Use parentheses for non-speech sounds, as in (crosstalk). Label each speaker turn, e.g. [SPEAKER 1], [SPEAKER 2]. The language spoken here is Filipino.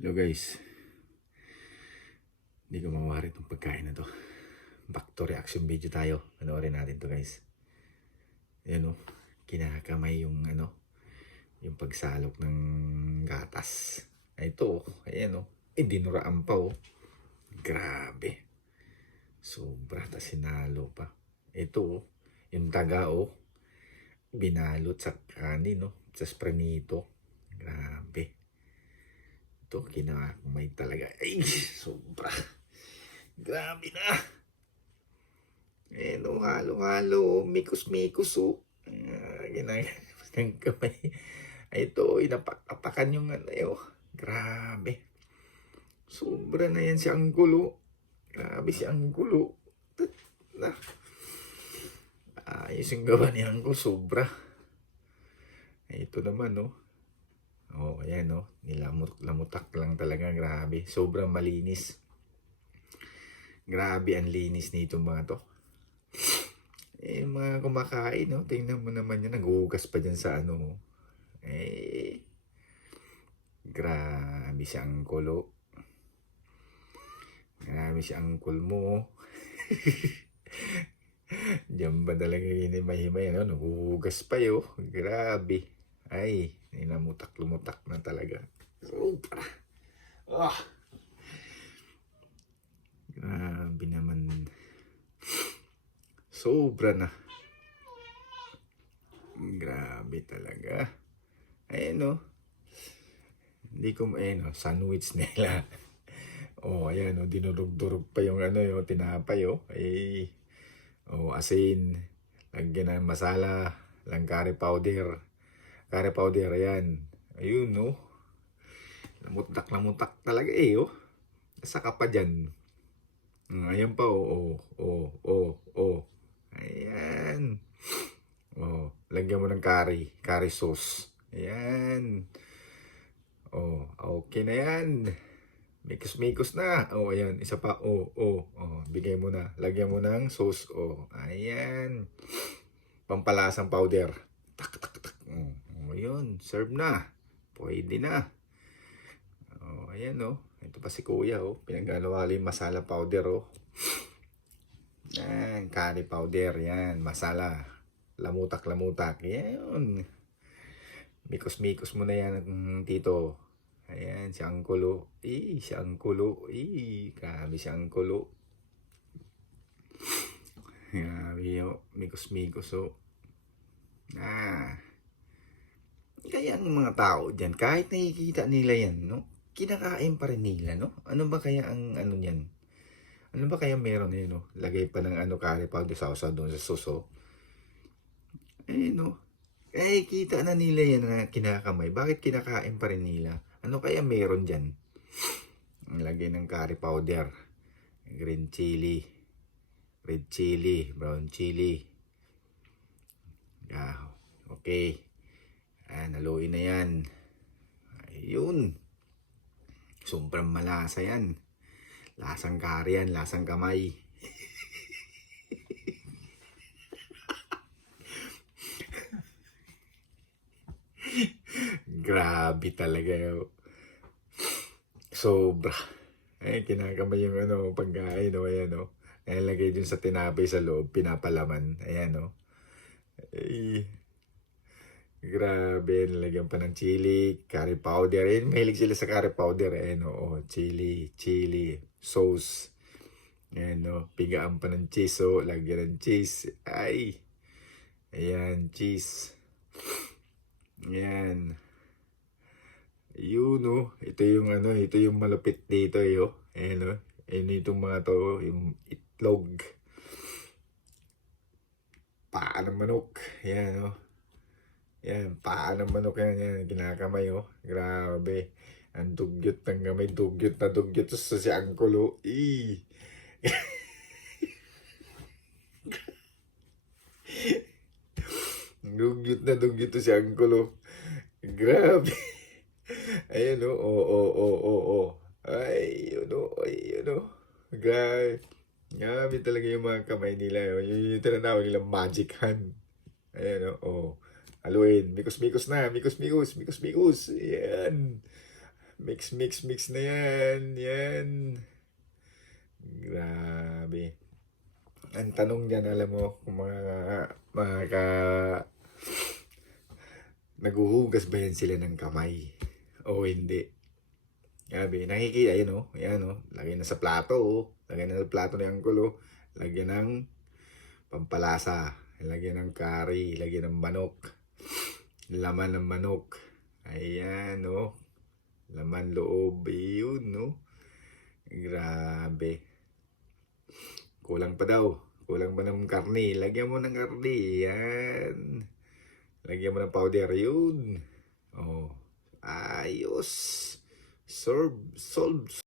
[SPEAKER 1] Hello guys. Hindi ko mawari itong pagkain na to. Back to reaction video tayo. Panoorin natin to guys. Ayan o. Kinakamay yung ano. Yung pagsalok ng gatas. Ay, Ito oh. Ayan o. Eh, dinuraan pa oh. Grabe. Sobra. Tas sinalo pa. Ito oh. Yung taga oh. Binalot sa kanin no. Sa sprenito. Grabe. Ito, kinakamay talaga. Ay, (laughs) sobra. Grabe na. Eh, no, halo-halo. Mikos-mikos, oh. Uh, ginagawa ng kamay. Ay, ito, inapak-apakan yung ano, eh, oh. Grabe. Sobra na yan si Anggulo. Grabe si Anggulo. Na. Ayos yung gawa ni Anggulo. Sobra. Ito naman, oh. Oh, ayan oh. Nilamut lamutak lang talaga. Grabe. Sobrang malinis. Grabe ang linis nito mga to. Eh, mga kumakain, no? Tingnan mo naman yan. Naghuhugas pa dyan sa ano. Eh, grabe si angkolo. Grabe si angkol mo. (laughs) Diyan ba talaga hinimay-himay, ano? Naghuhugas pa yo. Grabe. Ay, ninamutak-lumutak na talaga. Sobra. Ah. Grabe naman. Sobra na. Grabe talaga. Ayan no. Hindi ko, ayan no, sandwich nila. (laughs) oh, ayan no, dinurog-durog pa yung ano yung tinapay oh. Eh, oh, asin. Lagyan ng masala. Lang curry powder. Curry powder, ayan. Ayun, no. Lamutak-lamutak talaga eh, oh. Saka pa dyan. Mm, ayan pa, oh, oh, oh, oh, oh. Ayan. Oh, lagyan mo ng curry. Curry sauce. Ayan. Oh, okay na yan. Mikos-mikos na. Oh, ayan. Isa pa. Oh, oh, oh. Bigay mo na. Lagyan mo ng sauce. Oh, ayan. Pampalasang powder. Tak, tak, tak. Oh, oh yun. Serve na. Pwede na. Oh, ayan oh. Ito pa si kuya oh. Pinaggalawali yung masala powder oh. Yan, curry powder. Yan, masala. Lamutak-lamutak. Yan. Mikos-mikos mo na yan, tito. Ayan, si Angkulo. Eh, si Angkulo. Eh, grabe si Angkulo. Grabe oh. Mikos-mikos oh. Ah. Kaya ang mga tao dyan, kahit nakikita nila yan, no? Kinakain pa rin nila, no? Ano ba kaya ang ano niyan? Ano ba kaya meron eh, no? Lagay pa ng ano, curry powder sauce doon sa suso. Eh, no? Eh, kita na nila yan na kinakamay. Bakit kinakain pa rin nila? Ano kaya meron dyan? Lagay ng curry powder. Green chili. Red chili. Brown chili. Ah, okay. Ah, naluin na yan. Ayun. Sobrang malasa yan. Lasang kari yan, lasang kamay. (laughs) Grabe talaga yun. Sobra. Eh, kinakamay yung ano, pagkain, no, ayan, no. Nalagay dun sa tinapay sa loob, pinapalaman. Ayan, no. Ay, grabe, nalagyan pa ng chili, curry powder. Ayan, mahilig sila sa curry powder. Ayan, no, oh, chili, chili, sauce. Ayan, no, pigaan pa ng cheese, oh, lagyan ng cheese. Ay, ayan, cheese. Ayan. Yun, no. Ito yung ano, ito yung malapit dito, yo. Ayan, no. Ayan itong mga to, yung itlog. Paa ng manok. Ayan, no. Yan, paa ng manok yan, yan. Ginakamay, oh. Grabe. Ang dugyot ng kamay, dugyot na dugyot sa si Angkolo. Ii. dugyot na dugyot si Angkolo. Grabe. Ayan, oh. Oo, oo, oo, oo, oo. Ay, yun, oh. Ay, yun, oh. Grabe. Grabe talaga yung mga kamay nila. oh. Yun yung tinatawag nila magic hand. Ayan, oh. oh. Haluin. Mikos-mikos na. Mikos-mikos. Mikos-mikos. Ayan. Mix, mix, mix na yan. Yan. Grabe. Ang tanong dyan, alam mo, kung mga, mga ka... Naguhugas ba yan sila ng kamay? O hindi? Grabe, nakikita, yun o. Yan o. Lagyan na sa plato o. Lagyan na sa plato ni Uncle o. Lagyan ng pampalasa. Lagyan ng curry. Lagyan ng manok. Laman ng manok. Ayan o. Laman loob. Yun no. Grabe. Kulang pa daw. Kulang pa ng karni. Lagyan mo ng karni. Yan. Lagyan mo ng powder. Yun. Oh. Ayos. Serve. Solve.